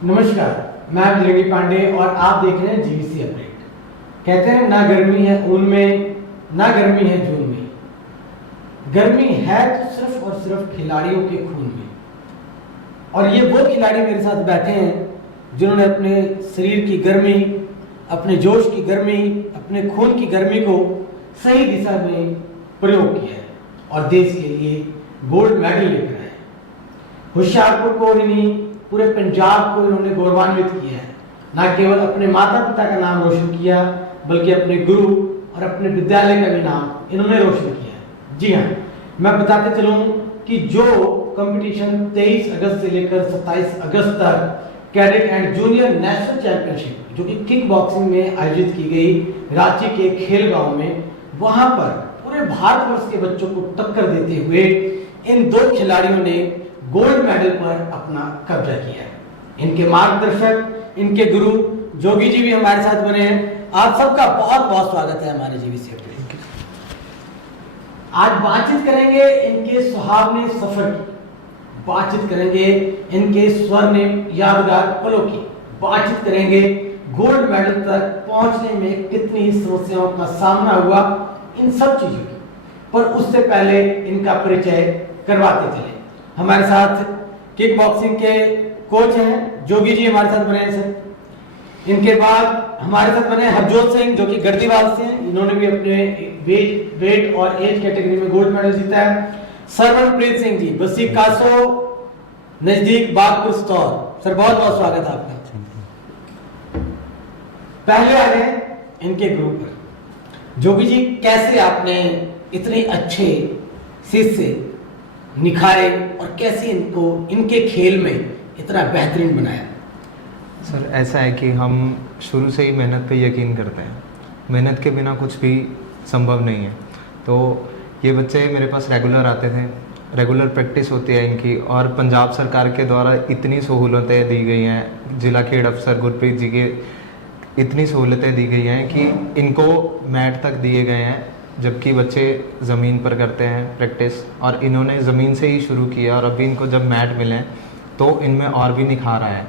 नमस्कार, मैं जगगी पांडे और आप देख रहे हैं जीवीसी अपडेट। कहते हैं ना गर्मी है ऊन में, ना गर्मी है जून में। गर्मी है तो सिर्फ और सिर्फ खिलाड़ियों के खून में। और ये वो खिलाड़ी मेरे साथ बैठे हैं जिन्होंने अपने शरीर की गर्मी, अपने जोश की गर्मी, अपने खून की गर्मी को सही दिशा में प्रयोग किया है और देश के लिए गोल्ड मेडल लेकर आए। होशियारपुर को इन्हीं पूरे पंजाब को इन्होंने गौरवान्वित किया है। न केवल अपने माता पिता का नाम रोशन किया, बल्कि अपने गुरु और अपने विद्यालय का भी नाम इन्होंने रोशन किया है। जी हाँ, मैं बताते चलूं कि जो कंपटीशन 23 अगस्त से लेकर 27 अगस्त तक cadet and junior national championship जो कि किक बॉक्सिंग में आयोजित की गई रांची के खेल गांव में, वहां पर पूरे भारतवर्ष के बच्चों को टक्कर देते हुए इन दो खिलाड़ियों ने गोल्ड मेडल पर अपना कब्जा किया है। इनके मार्गदर्शक, इनके गुरु जोगी जी भी हमारे साथ बने हैं। आप सबका बहुत बहुत स्वागत है हमारे जीवीसी अपडेट। आज बातचीत करेंगे इनके सुहावने सफर की, बातचीत करेंगे इनके स्वर्णिम यादगार पलों की, बातचीत करेंगे गोल्ड मेडल तक पहुंचने में कितनी समस्याओं का सामना हुआ, इन सब चीजों की। पर उससे पहले इनका परिचय करवाते चले। हमारे साथ किक बॉक्सिंग के कोच हैं जोगी जी, हमारे साथ बने हैं सर। इनके बाद हमारे साथ बने हरजोत सिंह जो कि गढ़दीवाल से हैं। इन्होंने भी अपने वेट और एज कैटेगरी में गोल्ड मेडल जीता है। सरवनप्रीत सिंह जी बसी कासो नजदीक बागपुर स्टोर। सर बहुत बहुत स्वागत है आपका। पहले आ गए इनके गुरु पर। जोगी जी, कैसे आपने इतने अच्छे शिष्य निखारे और कैसे इनको इनके खेल में इतना बेहतरीन बनाया? सर ऐसा है कि हम शुरू से ही मेहनत पे यकीन करते हैं। मेहनत के बिना कुछ भी संभव नहीं है। तो ये बच्चे मेरे पास रेगुलर आते थे, रेगुलर प्रैक्टिस होती है इनकी, और पंजाब सरकार के द्वारा इतनी सहूलतें दी गई हैं, जिला खेल अफसर गुरप्रीत जी के इतनी सहूलतें दी गई हैं कि इनको मैट तक दिए गए हैं, जबकि बच्चे ज़मीन पर करते हैं प्रैक्टिस। और इन्होंने ज़मीन से ही शुरू किया और अभी इनको जब मैट मिले तो इनमें और भी निखार आया है।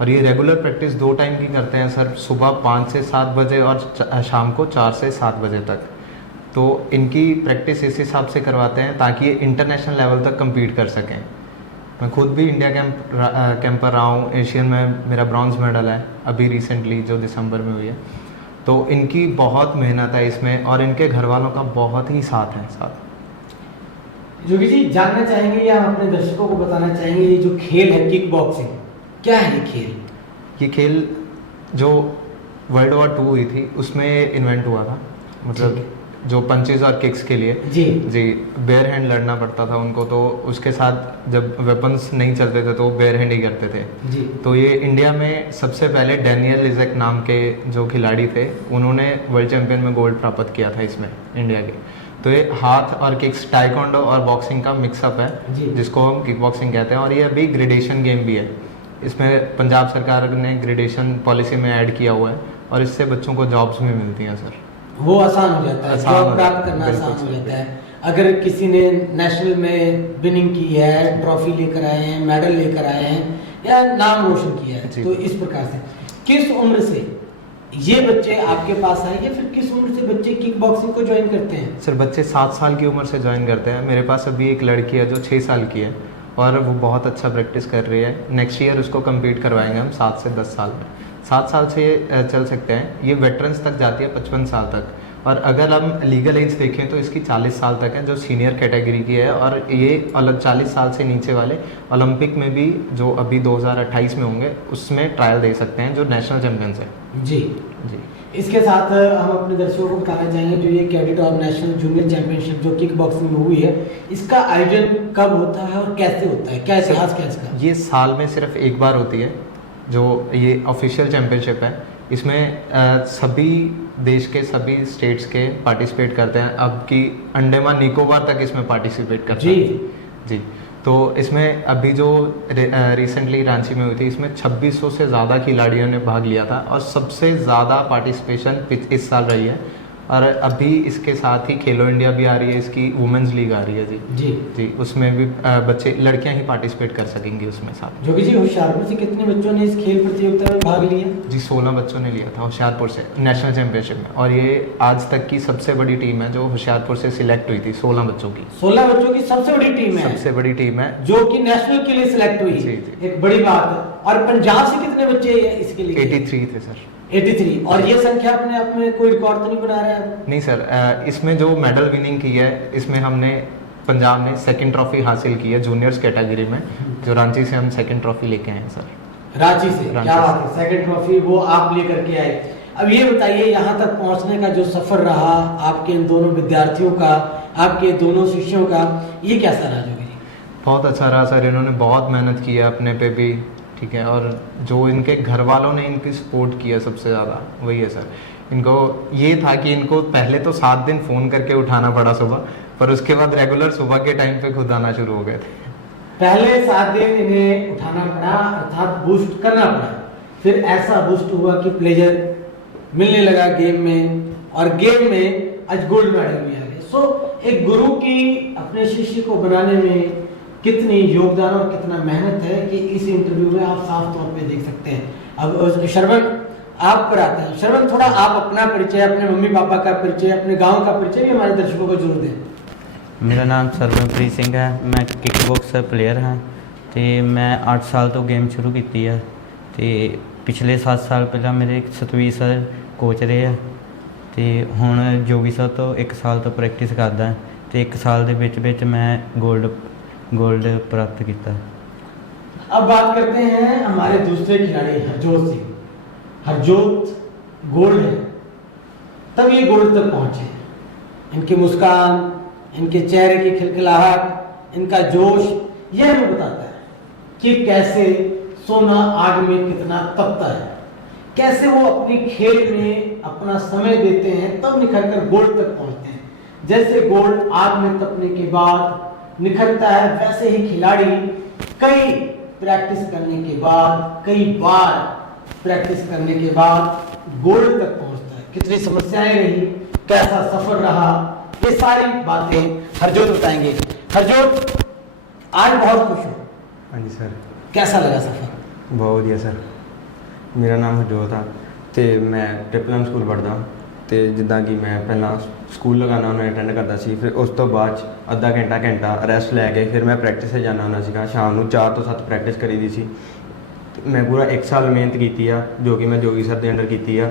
और ये रेगुलर प्रैक्टिस 2 टाइम की करते हैं सर, सुबह 5 से 7 बजे और शाम को 4 से 7 बजे तक। तो इनकी प्रैक्टिस इस हिसाब से करवाते हैं ताकि ये इंटरनेशनल लेवल तक कम्पीट कर सकें। मैं खुद भी इंडिया कैंपर रहा हूँ। एशियन में मेरा ब्रॉन्ज मेडल है अभी रिसेंटली जो दिसंबर में हुई है। तो इनकी बहुत मेहनत है इसमें और इनके घर वालों का बहुत ही साथ है साथ। जोगी जी, जानना चाहेंगे या हम अपने दर्शकों को बताना चाहेंगे ये जो खेल है किक बॉक्सिंग, क्या है ये खेल? ये खेल जो वर्ल्ड वॉर 2 हुई थी उसमें इन्वेंट हुआ था। मतलब जो पंचेज और किक्स के लिए जी बेयर हैंड लड़ना पड़ता था उनको, तो उसके साथ जब वेपन्स नहीं चलते थे तो वो बेयर हैंड ही करते थे जी। तो ये इंडिया में सबसे पहले डैनियल लिजेक नाम के जो खिलाड़ी थे, उन्होंने वर्ल्ड चैंपियन में गोल्ड प्राप्त किया था इसमें इंडिया के। तो ये हाथ और किक्स, टाइकोंडो और बॉक्सिंग का मिक्सअप है जिसको हम किक बॉक्सिंग कहते हैं। और ये अभी ग्रेडेशन गेम भी है। इसमें पंजाब सरकार ने ग्रेडेशन पॉलिसी में ऐड किया हुआ है और इससे बच्चों को जॉब्स भी मिलती हैं सर। वो आसान हो जाता है, जॉब प्राप्त करना आसान हो जाता है। अगर किसी ने नेशनल में विनिंग की है, ट्रॉफी लेकर आए हैं, मेडल लेकर आए हैं या नाम रोशन किया है, तो इस प्रकार से किस उम्र से ये बच्चे आपके पास आए या फिर किस उम्र से बच्चे किक बॉक्सिंग को ज्वाइन करते हैं? सर बच्चे 7 साल की उम्र से ज्वाइन करते हैं। मेरे पास अभी एक लड़की है जो 6 साल की है और वो बहुत अच्छा प्रैक्टिस कर रही है। नेक्स्ट ईयर उसको कम्पीट करवाएंगे हम 7 से 10 साल में। 7 साल से ये चल सकते हैं। ये वेटरन्स तक जाती है 55 साल तक। और अगर हम लीगल एज देखें तो इसकी 40 साल तक है जो सीनियर कैटेगरी की है। और ये अलग 40 साल से नीचे वाले ओलंपिक में भी जो अभी 2028 में होंगे उसमें ट्रायल दे सकते हैं, जो नेशनल चैंपियंस है। जी जी। इसके साथ हम अपने दर्शकों को बताना चाहेंगे जो ये cadet of national junior championship जो किक बॉक्सिंग में हुई है, इसका आयोजन कब होता है और कैसे होता है, क्या इतिहास क्या इसका? ये साल में सिर्फ एक बार होती है जो ये ऑफिशियल चैंपियनशिप है। इसमें सभी देश के सभी स्टेट्स के पार्टिसिपेट करते हैं। अब की अंडमान निकोबार तक इसमें पार्टिसिपेट करते हैं जी। तो इसमें अभी जो रिसेंटली रांची में हुई थी, इसमें 2600 से ज़्यादा खिलाड़ियों ने भाग लिया था और सबसे ज़्यादा पार्टिसिपेशन इस साल रही है। और अभी इसके साथ ही खेलो इंडिया भी आ रही है, इसकी वुमेंस लीग आ रही है जी। जी जी, उसमें भी बच्चे लड़कियां ही पार्टिसिपेट कर सकेंगी उसमें साथ। जोगी जी, होशियारपुर से कितने बच्चों ने इस खेल प्रतियोगिता में भाग लिया? जी 16 बच्चों ने लिया था होशियारपुर से नेशनल चैंपियनशिप में, और ये आज तक की सबसे बड़ी टीम है जो होशियारपुर से सिलेक्ट हुई थी, 16 बच्चों की। 16 बच्चों की सबसे बड़ी टीम है, सबसे बड़ी टीम है जो कि नेशनल के लिए सिलेक्ट हुई। जी, जी। एक बड़ी बात है। और पंजाब से कितने बच्चे इसके लिए? 83 थे सर। 83। और ये संख्या अपने आप में कोई रिकॉर्ड तो नहीं बना रहा है? नहीं सर, इसमें जो मेडल विनिंग की है, इसमें हमने पंजाब ने सेकंड ट्रॉफी हासिल की है जूनियर्स कैटेगरी में, जो रांची से हम सेकंड ट्रॉफी लेके आए हैं सर। रांची से? क्या बात है, सेकंड ट्रॉफी वो आप लेकर के आए। अब ये बताइए, यहाँ तक पहुँचने का जो सफर रहा आपके इन दोनों विद्यार्थियों का, आपके दोनों शिष्यों का, ये कैसा रहा जोगी जी? बहुत अच्छा रहा सर, इन्होंने बहुत मेहनत की है अपने पे भी, ठीक है, और जो इनके घर वालों ने इनकी सपोर्ट किया सबसे ज़्यादा वही है सर। इनको ये था कि इनको पहले तो 7 दिन फ़ोन करके उठाना पड़ा सुबह, पर उसके बाद रेगुलर सुबह के टाइम पे खुद आना शुरू हो गए थे। पहले 7 दिन इन्हें उठाना पड़ा, अर्थात बूस्ट करना पड़ा, फिर ऐसा बूस्ट हुआ कि प्लेजर मिलने लगा गेम में, और गेम में आज गोल्ड मेडल भी आ गए। सो एक गुरु की अपने शिष्य को बनाने में कितनी योगदान और कितना मेहनत है कि इस इंटरव्यू में आप साफ तौर पे देख सकते हैं। अब श्रवण आप पर आता है। श्रवण, थोड़ा आप अपना परिचय, अपने मम्मी पापा का परिचय, अपने गांव का परिचय भी हमारे दर्शकों को जरूर दें। मेरा नाम सरवनप्रीत सिंह है, मैं किक बॉक्सर प्लेयर हाँ, तो मैं 8 साल तो गेम शुरू की है, तो पिछले 7 साल पहला मेरे सतवीर सर कोच रहे हैं, तो हुण जोगी सर तो 1 साल तो प्रैक्टिस करदा है, तो 1 साल के विच मैं गोल्ड प्राप्त किया। अब बात करते हैं हमारे दूसरे खिलाड़ी हरजोत सिंह। हरजोत गोल्ड है, तब ये गोल्ड तक पहुंचे। इनकी मुस्कान, इनके चेहरे की खिलखिलाहट, इनका जोश, यह हमें बताता है कि कैसे सोना आग में कितना तपता है, कैसे वो अपनी खेल में अपना समय देते हैं, तब निखर कर गोल्ड तक पहुंचते हैं। जैसे गोल्ड आग में तपने के बाद निखरता है, वैसे ही खिलाड़ी कई प्रैक्टिस करने के बाद, कई बार प्रैक्टिस करने के बाद गोल्ड तक पहुंचता है। कितनी समस्याएं रही, कैसा सफर रहा, ये सारी बातें हरजोत बताएंगे। हरजोत, आज बहुत खुश हो, हाँ जी सर। कैसा लगा सफर? बहुत वधिया सर। मेरा नाम हरजोत आ, तो मैं ट्रिपल एम स्कूल पढ़दा, तो जिद्दां कि मैं पहला स्कूल लगाना उन्हें अटेंड करता सी, फिर उस तो बाद अद्धा घंटा रेस्ट लैके फिर मैं प्रैक्टिस से जाना होना सीगा। शाम को 4 तो 7 प्रैक्टिस करी दी सी। मैं पूरा 1 साल मेहनत की आ, जो कि मैं जोगी सर के अंडर की आ,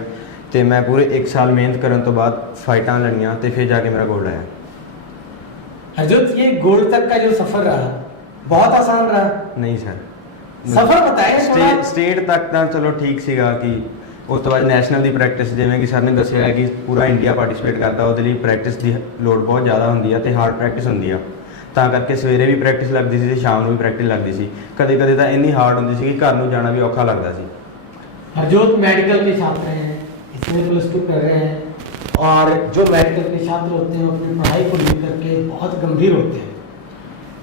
तो मैं पूरे 1 साल मेहनत करने तो बाद फाइटां लड़ियां, तो फिर जाके मेरा गोल्ड आया। हरजोत, ये गोल्ड तक का जो सफर रहा बहुत आसान रहा? नहीं सर, सफर बताए। स्टेट तक तो चलो ठीक सीगा, कि उस तो बाद नैशनल की प्रैक्टिस जिवें कि सर ने दस्सिया है कि पूरा इंडिया पार्टिसिपेट करता, वो प्रैक्टिस की लोड़ बहुत ज़्यादा होंगी है, तो हार्ड प्रैक्टिस होंगी है, तां करके सवेरे भी प्रैक्टिस लगती सी, शाम को भी प्रैक्टिस लगती सी। कदे कदे तो इन्नी हार्ड होंदी सी कि घर में जाना भी औखा लगता सी। हरजोत मेडिकल के छात्र हैं, इसमें +2 कर रहे हैं, और जो मेडिकल के छात्र होते हैं अपनी पढ़ाई को लेकर के बहुत गंभीर होते हैं,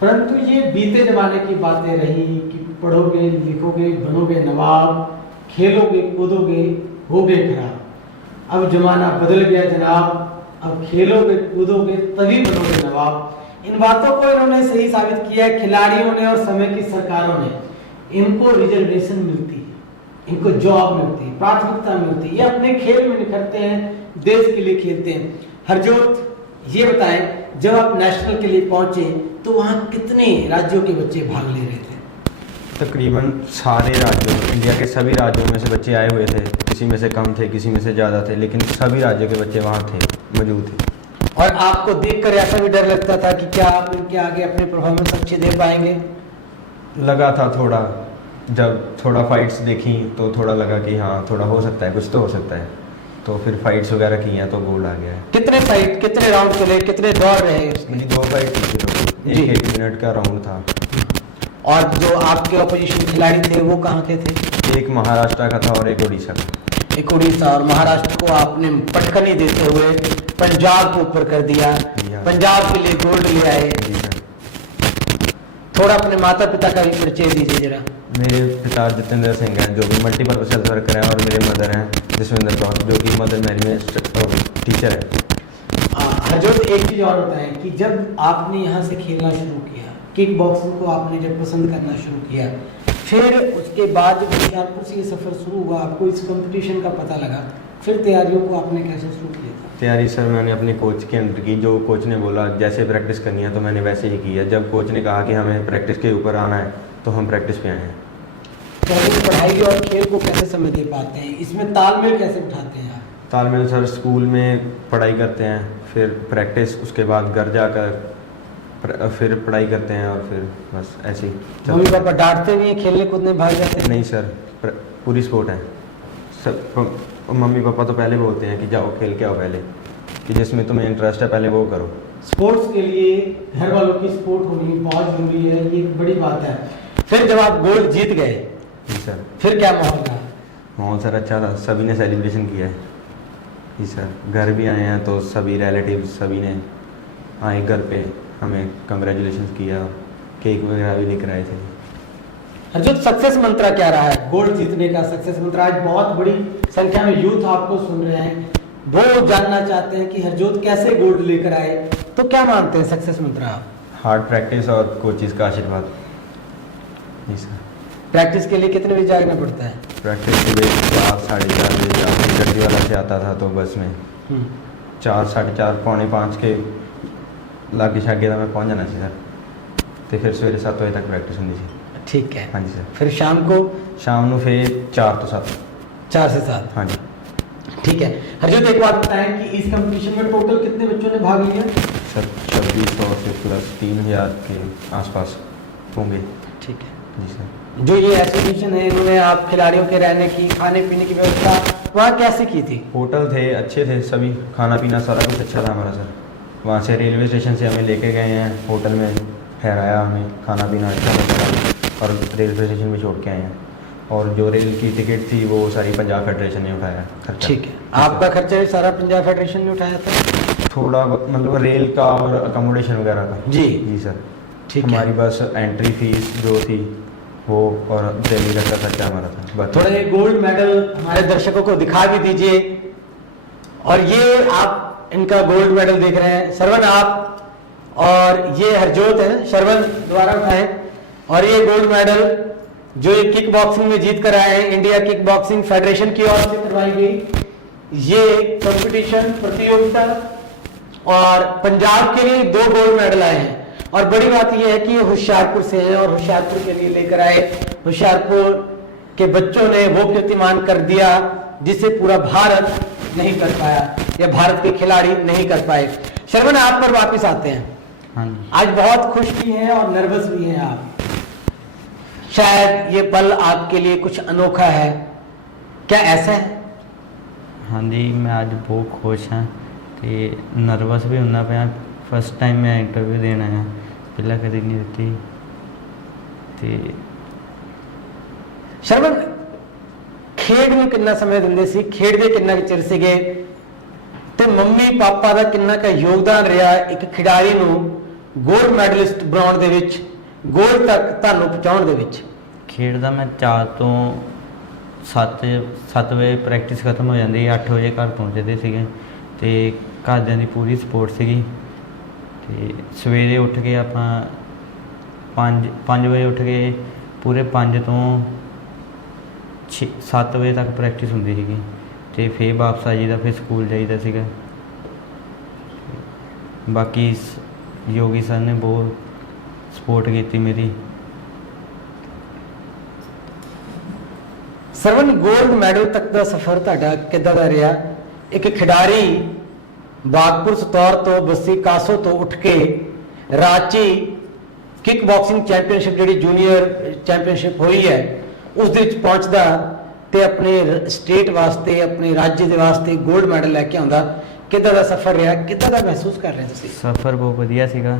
परंतु ये बीते जमाने की बातें रही कि पढ़ोगे, लिखोगे, बनोगे नवाब, खेलोगे, कूदोगे, होगे खराब। अब जमाना बदल गया जनाब, अब खेलोगे, कूदोगे, तभी बनोगे नवाब। इन बातों को इन्होंने सही साबित किया है खिलाड़ियों ने और समय की सरकारों ने। इनको रिजर्वेशन मिलती है, इनको जॉब मिलती है, प्राथमिकता मिलती है, ये अपने खेल में निखरते हैं, देश के लिए खेलते हैं। हरजोत, ये बताएं, जब आप नेशनल के लिए पहुंचे तो वहाँ कितने राज्यों के बच्चे भाग ले रहे थे? तकरीबन सारे राज्यों, इंडिया के सभी राज्यों में से बच्चे आए हुए थे, किसी में से कम थे, किसी में से ज़्यादा थे, लेकिन सभी राज्यों के बच्चे वहाँ थे, मौजूद थे। और आपको देखकर ऐसा भी डर लगता था कि क्या आप इनके आगे अपने परफॉर्मेंस अच्छे दे पाएंगे? लगा था थोड़ा, जब थोड़ा फाइट्स देखी तो थोड़ा लगा कि हाँ थोड़ा हो सकता है, कुछ तो हो सकता है, तो फिर फाइट्स वगैरह की हैं तो गोल्ड आ गया है। कितने फाइट, कितने राउंड चले, कितने दौर रहे उसमें? 2 फाइट थी, तो 1 मिनट का राउंड था। और जो आपके ऑपोजिशन खिलाड़ी थे वो कहाँ के थे? एक महाराष्ट्र का था और एक उड़ीसा का। एक उड़ीसा और महाराष्ट्र को आपने पटकनी देते हुए पंजाब को ऊपर कर दिया, पंजाब के लिए गोल्ड ले आए। थोड़ा अपने माता पिता का भी परिचय दीजिए जरा। मेरे पिता जितेंद्र सिंह हैं, जो कि मल्टीपर्पज हेल्थ वर्कर हैं, और मेरे मदर हैं जसविंदर कौर, जो कि मदर मेरी में टीचर है। हरजोत, एक चीज़ और बताएं कि जब आपने यहाँ से खेलना शुरू किया, किक बॉक्सिंग को आपने जब पसंद करना शुरू किया, फिर उसके बाद जब होशियारपुर से ये सफ़र शुरू हुआ, आपको इस कंपटीशन का पता लगा, फिर तैयारियों को आपने कैसे शुरू किया था? तैयारी सर मैंने अपने कोच के अंडर की। जो कोच ने बोला जैसे प्रैक्टिस करनी है तो मैंने वैसे ही की है। जब कोच ने कहा कि हमें प्रैक्टिस के ऊपर आना है तो हम प्रैक्टिस पे आए हैं। तो आप पढ़ाई और खेल को कैसे समय दे पाते हैं, इसमें तालमेल कैसे उठाते हैं आप? तालमेल सर, स्कूल में पढ़ाई करते हैं, फिर प्रैक्टिस, उसके बाद घर जाकर फिर पढ़ाई करते हैं और फिर बस ऐसे ही मम्मी पापा डांटते भी हैं, खेलने कूदने भाग जाते हैं? नहीं सर, पूरी स्पोर्ट है सब। मम्मी पापा तो पहले बोलते हैं कि जाओ खेल के आओ पहले, कि जिसमें तुम्हें इंटरेस्ट है पहले वो करो। स्पोर्ट्स के लिए घर वालों की सपोर्ट होनी बहुत ज़रूरी है, ये एक बड़ी बात है। फिर जब आप गोल्ड जीत गए, जी सर। फिर क्या माहौल रहा? माहौल सर अच्छा था, सभी ने सेलिब्रेशन किया है। जी सर, घर भी आए हैं तो सभी रिलेटिव सभी ने आए घर पे, हमें कंग्रेचुलेशन किया, केक वगैरह भी लेकर आए थे। हरजोत, सक्सेस मंत्रा क्या रहा है गोल्ड जीतने का? सक्सेस मंत्रा, आज बहुत बड़ी संख्या में यूथ आपको सुन रहे हैं, वो जानना चाहते हैं कि हरजोत कैसे गोल्ड लेकर आए, तो क्या मानते हैं सक्सेस मंत्रा आप? हार्ड प्रैक्टिस और कोचेस का आशीर्वाद। जी सर। प्रैक्टिस के लिए कितने बजे जागना पड़ता है? प्रैक्टिस सुबह 4 साढ़े 4 बजे जाकर गड्डी वाला से आता था तो बस में 4 साढ़े 4 पौने 5 के लागे शागे मैं पहुँच जाना सी सर। तो फिर सवेरे 7 बजे तक प्रैक्टिस होनी सी। ठीक है। हाँ जी सर। फिर शाम को? शाम को फिर 4 तो 7। 4 से 7। हाँ जी। ठीक है। हरजोत, एक बात बताएं कि इस कंपटीशन में टोटल कितने बच्चों ने भाग लिया? सर 2600 से प्लस 3000 के आसपास होंगे। ठीक है जी सर। जो ये एसोसिएशन है, इन्होंने आप खिलाड़ियों के रहने की, खाने पीने की व्यवस्था वहाँ कैसे की थी? होटल थे, अच्छे थे सभी, खाना पीना सारा कुछ अच्छा था हमारा सर। वहाँ से रेलवे स्टेशन से हमें लेके गए हैं, होटल में ठहराया, हमें खाना पीना अच्छा था और रेलवे स्टेशन में छोड़ के आए हैं। और जो रेल की टिकट थी वो सारी पंजाब फेडरेशन ने उठाया खर्चा। ठीक है। आपका खर्चा भी सारा पंजाब फेडरेशन ने उठाया था? थोड़ा मतलब रेल का और अकोमोडेशन वगैरह का। जी जी सर। ठीक है। हमारी बस एंट्री फीस जो थी वो और दिल्ली तक का खर्चा हमारा था बस। थोड़ा ये गोल्ड मेडल हमारे दर्शकों को दिखा भी दीजिए। और ये आप इनका गोल्ड मेडल देख रहे हैं, श्रवण आप, और ये हरजोत है, श्रवण द्वारा उठाए। और ये गोल्ड मेडल जो ये किक बॉक्सिंग में जीत कर आए हैं, इंडिया किक बॉक्सिंग फेडरेशन की ओर से करवाई गई ये कंपटीशन प्रतियोगिता, और पंजाब के लिए 2 गोल्ड मेडल आए हैं। और बड़ी बात यह है कि ये होशियारपुर से हैं और होशियारपुर के लिए लेकर आए। होशियारपुर के बच्चों ने वो कीर्तिमान कर दिया जिसे पूरा भारत नहीं कर पाया, या भारत के खिलाड़ी नहीं कर पाए। श्रवण, आप पर वापस आते हैं। हाँ जी। आज बहुत खुश भी हैं और नर्वस भी हैं आप, शायद ये पल आपके लिए कुछ अनोखा है, क्या ऐसा है? हाँ जी, मैं आज बहुत खुश हाँ ਤੇ ਨਰਵਸ ਵੀ ਹੁੰਦਾ ਪਿਆ। ਫਸਟ ਟਾਈਮ ਮੈਂ ਇੰਟਰਵਿਊ ਦੇਣ ਆਇਆ, ਪਹਿਲਾਂ ਕਦੇ ਨਹੀਂ ਦਿੱਤੀ। ਤੇ ਸ਼ਰਵਣ, ਖੇਡ ਨੂੰ ਕਿੰਨਾ ਸਮੇਂ ਦਿੰਦੇ ਸੀ, ਖੇਡਦੇ ਕਿੰਨਾ ਕੁ ਚਿਰ ਸੀਗੇ, ਤੇ ਮੰਮੀ ਪਾਪਾ ਦਾ ਕਿੰਨਾ ਕੁ ਯੋਗਦਾਨ ਰਿਹਾ ਇੱਕ ਖਿਡਾਰੀ ਨੂੰ ਗੋਲਡ ਮੈਡਲਿਸਟ ਬਣਾਉਣ ਦੇ ਵਿੱਚ, ਗੋਲਡ ਤੱਕ ਤੁਹਾਨੂੰ ਪਹੁੰਚਾਉਣ ਦੇ ਵਿੱਚ? ਖੇਡਦਾ ਮੈਂ 4 ਤੋਂ 7 ਵਜੇ ਪ੍ਰੈਕਟਿਸ ਖਤਮ ਹੋ ਜਾਂਦੀ, 8 ਵਜੇ ਘਰ ਪਹੁੰਚਦੇ ਸੀਗੇ ਤੇ ਘਰਦਿਆਂ ਦੀ ਪੂਰੀ ਸਪੋਰਟ ਸੀਗੀ। ਤੇ ਸਵੇਰੇ ਉੱਠ ਕੇ ਆਪਾਂ 5 ਵਜੇ ਉੱਠ ਕੇ ਪੂਰੇ 5 ਤੋਂ 7 ਵਜੇ ਤੱਕ ਪ੍ਰੈਕਟਿਸ ਹੁੰਦੀ ਸੀਗੀ ਤੇ ਫਿਰ ਵਾਪਸ ਆ ਜਾਈਦਾ, ਫਿਰ ਸਕੂਲ ਜਾਈਦਾ ਸੀਗਾ। ਬਾਕੀ ਯੋਗੀ ਸਰ ਨੇ ਬਹੁਤ ਸਪੋਰਟ ਕੀਤੀ ਮੇਰੀ। ਸਰਵਨ, ਗੋਲਡ ਮੈਡਲ ਤੱਕ ਦਾ ਸਫ਼ਰ ਤੁਹਾਡਾ ਕਿੱਦਾਂ ਦਾ ਰਿਹਾ? ਇੱਕ ਖਿਡਾਰੀ ਬਾਗਪੁਰ ਸਤੌਰ ਤੋਂ ਬੱਸੀ ਕਾਸੋ ਤੋਂ ਉੱਠ ਕੇ ਰਾਂਚੀ ਕਿਕ ਬਾਕਸਿੰਗ ਚੈਂਪੀਅਨਸ਼ਿਪ ਜਿਹੜੀ ਜੂਨੀਅਰ ਚੈਂਪੀਅਨਸ਼ਿਪ ਹੋਈ ਹੈ ਉਸ ਦੇ ਵਿੱਚ ਪਹੁੰਚਦਾ ਤੇ ਆਪਣੇ ਸਟੇਟ ਵਾਸਤੇ, ਆਪਣੇ ਰਾਜ ਦੇ ਵਾਸਤੇ ਗੋਲਡ ਮੈਡਲ ਲੈ ਕੇ ਆਉਂਦਾ, ਕਿੱਦਾਂ ਦਾ ਸਫ਼ਰ ਰਿਹਾ, ਕਿੱਦਾਂ ਦਾ ਮਹਿਸੂਸ ਕਰ ਰਹੇ ਤੁਸੀਂ? ਸਫ਼ਰ ਬਹੁਤ ਵਧੀਆ ਸੀਗਾ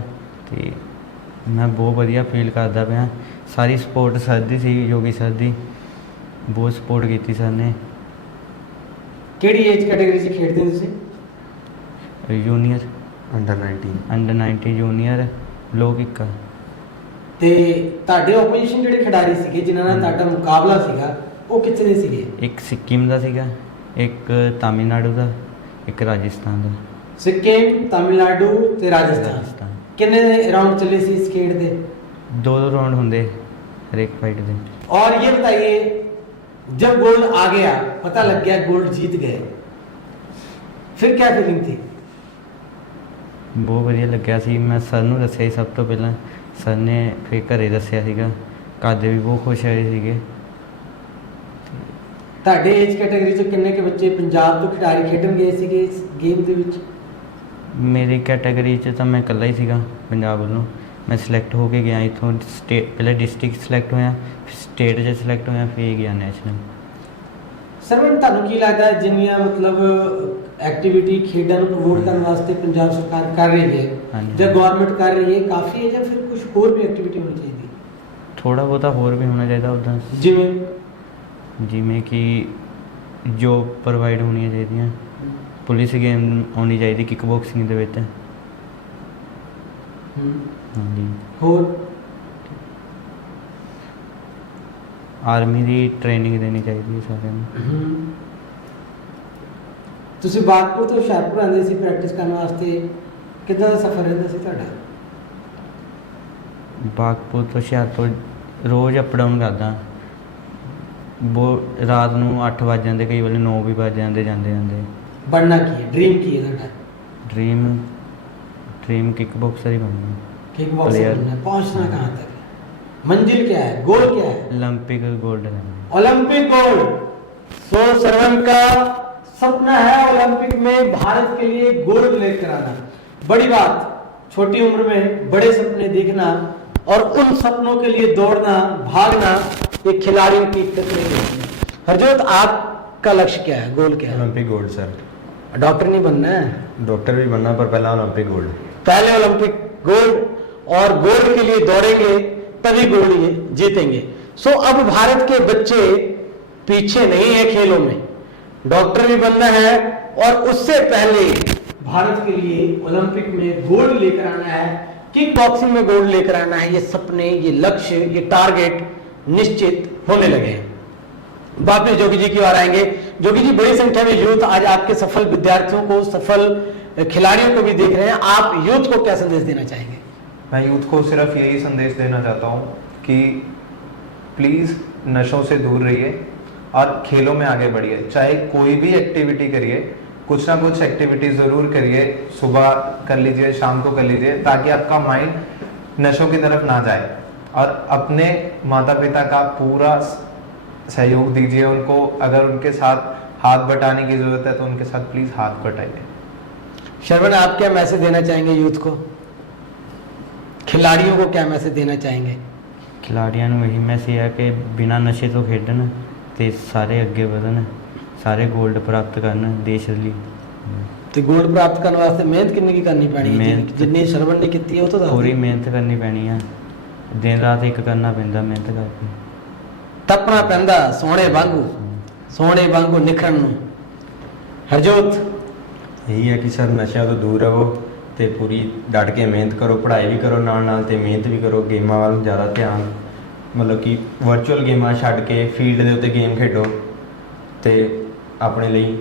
ਤੇ ਮੈਂ ਬਹੁਤ ਵਧੀਆ ਫੀਲ ਕਰਦਾ ਪਿਆ। ਸਾਰੀ ਸਪੋਰਟ ਸਰ ਦੀ ਸੀ, ਯੋਗੀ ਸਰ ਦੀ ਬਹੁਤ ਸਪੋਰਟ ਕੀਤੀ ਸਰ ਨੇ। ਕਿਹੜੀ ਏਜ ਕੈਟਾਗਰੀ 'ਚ ਖੇਡਦੇ ਹੋ ਤੁਸੀਂ? Junior, under 19। ਅੰਡਰ 19 ਜੂਨੀਅਰ, ਲੋ ਕਿੱਕ। ਤੇ ਤੁਹਾਡੇ ਓਪੋਜੀਸ਼ਨ ਜਿਹੜੇ ਖਿਡਾਰੀ ਸੀਗੇ ਜਿਨ੍ਹਾਂ ਨਾਲ ਤੁਹਾਡਾ ਮੁਕਾਬਲਾ ਸੀਗਾ ਉਹ ਕਿੱਥੇ ਦੇ ਸੀਗੇ? ਇੱਕ ਸਿੱਕਿਮ ਦਾ ਸੀਗਾ, ਇੱਕ ਤਾਮਿਲਨਾਡੂ ਦਾ ਇੱਕ ਰਾਜਸਥਾਨ ਦਾ। सिक्किम, तमिलनाडु ते राजस्थान। ਰਾਜਸਥਾਨ किन्ने राउंड चले सी इस खेड दे? 2 ਰਾਉਂਡ ਹੁੰਦੇ ਹਰੇਕ फाइट ਦੇ। और ये बताइए, जब गोल्ड आ गया, पता लग गया गोल्ड जीत गए, फिर क्या फीलिंग थी? ਬਹੁਤ ਵਧੀਆ ਲੱਗਿਆ ਸੀ। ਮੈਂ ਸਰ ਨੂੰ ਦੱਸਿਆ ਸੀ ਸਭ ਤੋਂ ਪਹਿਲਾਂ, ਸਰ ਨੇ ਫਿਰ ਘਰੇ ਦੱਸਿਆ ਸੀਗਾ, ਘਰ ਦੇ ਵੀ ਬਹੁਤ ਖੁਸ਼ ਹੋਏ ਸੀਗੇ। ਤੁਹਾਡੇ ਏਜ ਕੈਟਾਗਰੀ ਚ ਕਿੰਨੇ ਕੇ ਬੱਚੇ ਪੰਜਾਬ ਤੋਂ ਖਿਡਾਰੀ ਖੇਡਣ ਗਏ ਸੀਗੇ ਇਸ ਗੇਮ ਦੇ ਵਿੱਚ? ਮੇਰੀ ਕੈਟਾਗਰੀ 'ਚ ਤਾਂ ਮੈਂ ਇਕੱਲਾ ਹੀ ਸੀਗਾ ਪੰਜਾਬ ਵੱਲੋਂ। ਮੈਂ ਸਿਲੈਕਟ ਹੋ ਕੇ ਗਿਆ ਇੱਥੋਂ ਸਟੇਟ, ਪਹਿਲਾਂ ਡਿਸਟ੍ਰਿਕਟ ਸਿਲੈਕਟ ਹੋਇਆ, ਫਿਰ ਸਟੇਟ 'ਚ ਸਿਲੈਕਟ ਹੋਇਆ, ਫਿਰ ਗਿਆ ਨੈਸ਼ਨਲ। ਸਰਵਨ, ਤੁਹਾਨੂੰ ਕੀ ਲੱਗਦਾ ਜਿੰਨੀਆਂ ਮਤਲਬ ਐਕਟੀਵਿਟੀ ਖੇਡਾਂ ਨੂੰ ਪ੍ਰਮੋਟ ਕਰਨ ਵਾਸਤੇ ਪੰਜਾਬ ਸਰਕਾਰ ਕਰ ਰਹੀ ਹੈ ਹਾਂਜੀ। ਜਾਂ ਗਵਰਨਮੈਂਟ ਕਰ ਰਹੀ ਹੈ, ਕਾਫੀ ਹੈ ਜਾਂ ਫਿਰ ਕੁਝ ਹੋਰ ਵੀ ਐਕਟੀਵਿਟੀ ਹੋਣੀ ਚਾਹੀਦੀ? ਥੋੜ੍ਹਾ ਬਹੁਤਾ ਹੋਰ ਵੀ ਹੋਣਾ ਚਾਹੀਦਾ ਉੱਦਾਂ, ਜਿਵੇਂ ਕਿ ਜੋਬ ਪ੍ਰੋਵਾਈਡ ਹੋਣੀਆਂ ਚਾਹੀਦੀਆਂ, ਪੁਲਿਸ ਗੇਮ ਆਉਣੀ ਚਾਹੀਦੀ ਕਿਕ ਬਾਕਸਿੰਗ ਦੇ ਵਿੱਚ। ਹਾਂਜੀ। ਹੋਰ ਆਰਮੀ ਦੀ ਟ੍ਰੇਨਿੰਗ ਦੇਣੀ ਚਾਹੀਦੀ ਹੈ ਸਾਰਿਆਂ ਨੂੰ। ਤੁਸੀਂ ਬਾਗਪੁਰ ਤੋਂ ਹੁਸ਼ਿਆਰਪੁਰ ਆਉਂਦੇ ਸੀ ਪ੍ਰੈਕਟਿਸ ਕਰਨ ਵਾਸਤੇ, ਕਿੱਦਾਂ ਦਾ ਸਫ਼ਰ ਰਹਿੰਦਾ ਸੀ ਤੁਹਾਡਾ? ਬਾਗਪੁਰ ਤੋਂ ਹੁਸ਼ਿਆਰਪੁਰ ਰੋਜ਼ ਅਪ ਡਾਊਨ ਕਰਦਾ। ਰਾਤ ਨੂੰ 8 ਵੱਜ ਜਾਂਦੇ, ਕਈ ਵੇਲੇ 9 ਵੀ ਵੱਜ ਜਾਂਦੇ ਜਾਂਦੇ ਜਾਂਦੇ। ਬਣਨਾ ਕੀ है, ड्रीम की है ਤੁਹਾਡਾ? ड्रीम किक बॉक्सर ही बनना। किक बॉक्सर बनना है। पहुंचना कहाँ तक है? मंजिल क्या है, गोल क्या है? ओलंपिक गोल्ड लेना। Olympic gold. सो सरवन का सपना है ओलंपिक में भारत के लिए गोल्ड लेकर आना। बड़ी बात, छोटी उम्र में बड़े सपने देखना और उन सपनों के लिए दौड़ना भागना, ये खिलाड़ियों की तकरीर है। हरजोत, आपका लक्ष्य क्या है, गोल क्या है? Olympic gold sir. डॉक्टर नहीं बनना है, डॉक्टर भी बनना, पर पहला ओलंपिक गोल्ड। पहले ओलंपिक गोल्ड, और गोल्ड के लिए दौड़ेंगे तभी गोल्ड ये जीतेंगे। सो अब भारत के बच्चे पीछे नहीं है खेलों में, डॉक्टर भी बनना है और उससे पहले भारत के लिए ओलंपिक में गोल्ड लेकर आना है, किक बॉक्सिंग में गोल्ड लेकर आना है। ये सपने, ये लक्ष्य, ये टारगेट निश्चित होने लगे हैं। वापिस जोगी जी की ओर आएंगे। जोगी जी, बड़ी संख्या में यूथ आज आपके सफल विद्यार्थियों को, सफल खिलाड़ियों को भी देख रहे हैं, आप यूथ को क्या संदेश देना चाहेंगे? मैं यूथ को सिर्फ यही संदेश देना चाहता हूँ कि प्लीज़ नशों से दूर रहिए और खेलों में आगे बढ़िए। चाहे कोई भी एक्टिविटी करिए, कुछ ना कुछ एक्टिविटी ज़रूर करिए, सुबह कर लीजिए, शाम को कर लीजिए, ताकि आपका माइंड नशों की तरफ ना जाए। और अपने माता पिता का पूरा सहयोग दीजिए उनको। अगर उनके साथ हाथ बटाने की ज़रूरत है तो उनके साथ प्लीज़ हाथ बटाइए। शर्वण, आप क्या मैसेज देना चाहेंगे यूथ को, खिलाड़ियों को क्या मैसेज देना चाहेंगे? खिलाड़ियों ਨੂੰ ਇਹੀ ਮੈਸੇਜ ਹੈ ਕਿ ਬਿਨਾਂ ਨਸ਼ੇ ਤੋਂ ਖੇਡਣ ਤੇ ਸਾਰੇ ਅੱਗੇ ਵਧਣ, ਸਾਰੇ 골ਡ ਪ੍ਰਾਪਤ ਕਰਨ ਦੇਸ਼ ਲਈ। ਤੇ 골ਡ ਪ੍ਰਾਪਤ ਕਰਨ ਵਾਸਤੇ ਮਿਹਨਤ ਕਿੰਨੀ ਕੀ ਕਰਨੀ ਪੈਣੀ ਹੈ? ਮਿਹਨਤ ਜਿੰਨੀ ਸ਼ਰਵਣ ਨੇ ਕੀਤੀ ਹੈ ਉਹ ਤਾਂ ਦੱਸ ਪੂਰੀ ਦਿਓ। ਮਿਹਨਤ ਕਰਨੀ ਪੈਣੀ ਆ, ਦਿਨ ਰਾਤ ਇੱਕ ਕਰਨਾ ਪੈਂਦਾ ਮਿਹਨਤ ਕਰਕੇ। ਤਪਣਾ ਪੈਂਦਾ ਸੋਹਣੇ ਵਾਂਗੂ ਨਿਖਰਨ ਨੂੰ। ਹਰਜੋਤ, यही है कि सर नशा तो दूर रहो तो पूरी डट के मेहनत करो, पढ़ाई भी करो नाल ते मेहनत भी करो, गेमां वाल ज़्यादा ध्यान, मतलब कि वर्चुअल गेमां छड्ड के फील्ड दे उत्ते गेम खेडो ते अपने लिए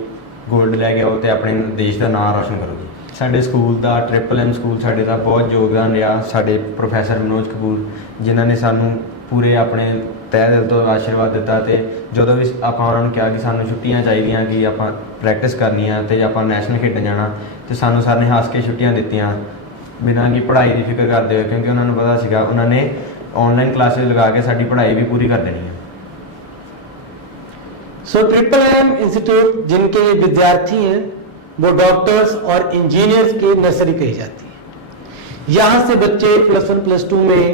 गोल्ड लैके आओ ते अपने देश का नाम रोशन करो जी। साडे स्कूल का MMM स्कूल साडे दा बहुत योगदान रहा, साडे प्रोफैसर मनोज कपूर जिन्हों ने सानू पूरे अपने तह दिल तो आशीर्वाद दिता। तो जो भी आप उन्होंने कहा कि सानू छुट्टियां चाहिए कि आप प्रैक्टिस करनी है तो आप नैशनल खेडन जाना, तो सानू सर ने हस के छुट्टियां दित्तियां बिना कि पढ़ाई की फिक्र करते हुए, क्योंकि उन्होंने पता सीगा उन्होंने ऑनलाइन क्लासेस लगा के साडी पढ़ाई भी पूरी कर देनी है। सो MMM इंस्टीट्यूट जिनके विद्यार्थी हैं वो डॉक्टर्स और इंजीनियर्स की नर्सरी कही जाती है। यहाँ से बच्चे +1 +2 में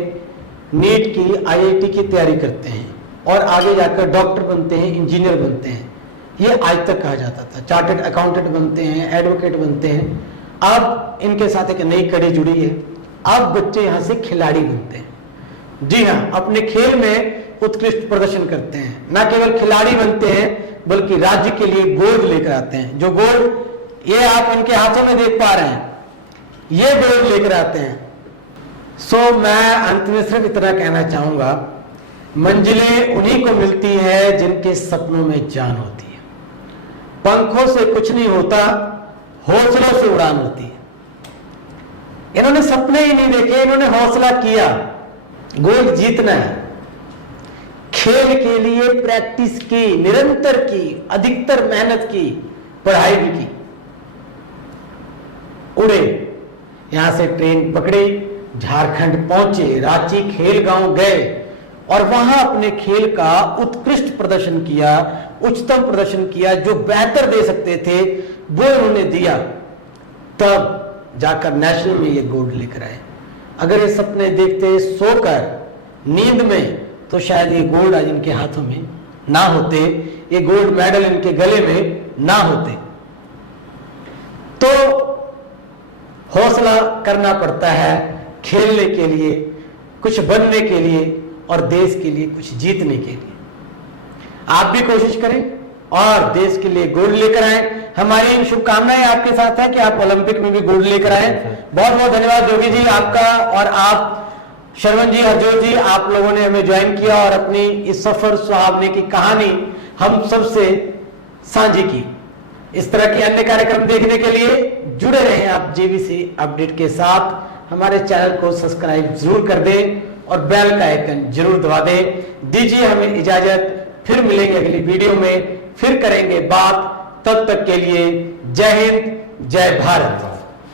नीट की, IIT की तैयारी करते हैं और आगे जाकर डॉक्टर बनते हैं, इंजीनियर बनते हैं। ये आज तक कहा जाता था। चार्टर्ड अकाउंटेंट बनते हैं, एडवोकेट बनते हैं। अब इनके साथ एक नई कड़ी जुड़ी है, अब बच्चे यहाँ से खिलाड़ी बनते हैं। जी हाँ, अपने खेल में उत्कृष्ट प्रदर्शन करते हैं। न केवल खिलाड़ी बनते हैं बल्कि राज्य के लिए गोल्ड लेकर आते हैं। जो गोल्ड ये आप इनके हाथों में देख पा रहे हैं, ये गोल्ड लेकर आते हैं। सो मैं अंत में सिर्फ इतना कहना चाहूंगा, मंजिलें उन्हीं को मिलती है जिनके सपनों में जान होती है। पंखों से कुछ नहीं होता, हौसलों से उड़ान होती है। इन्होंने सपने ही नहीं देखे, इन्होंने हौसला किया। गोल्ड जीतना है, खेल के लिए प्रैक्टिस की, निरंतर की, अधिकतर मेहनत की, पढ़ाई भी की। उड़े, यहां से ट्रेन पकड़ी, झारखंड पहुंचे, रांची खेल गांव गए और वहां अपने खेल का उत्कृष्ट प्रदर्शन किया, उच्चतम प्रदर्शन किया। जो बेहतर दे सकते थे वो उन्होंने दिया, तब जाकर नेशनल में ये गोल्ड लेकर आए। अगर ये सपने देखते सोकर नींद में, तो शायद ये गोल्ड आज इनके हाथों में ना होते, ये गोल्ड मेडल इनके गले में ना होते। तो हौसला करना पड़ता है खेलने के लिए, कुछ बनने के लिए और देश के लिए कुछ जीतने के लिए। आप भी कोशिश करें और देश के लिए गोल्ड लेकर आए। हमारी शुभकामनाएं आपके साथ है कि आप ओलंपिक में भी गोल्ड लेकर आए। बहुत बहुत धन्यवाद जोगी जी आपका, और आप श्रवण जी, हरजोत जी, आप लोगों ने हमें ज्वाइन किया और अपनी इस सफर सुहावने की कहानी हम सबसे साझी की। इस तरह के अन्य कार्यक्रम देखने के लिए जुड़े रहें आप जीवीसी अपडेट के साथ। हमारे चैनल को सब्सक्राइब जरूर कर दें और बेल का आइकन जरूर दबा दें। दीजिए हमें इजाजत, फिर मिलेंगे अगली वीडियो में, फिर करेंगे बात। तब तक के लिए जय हिंद, जय भारत।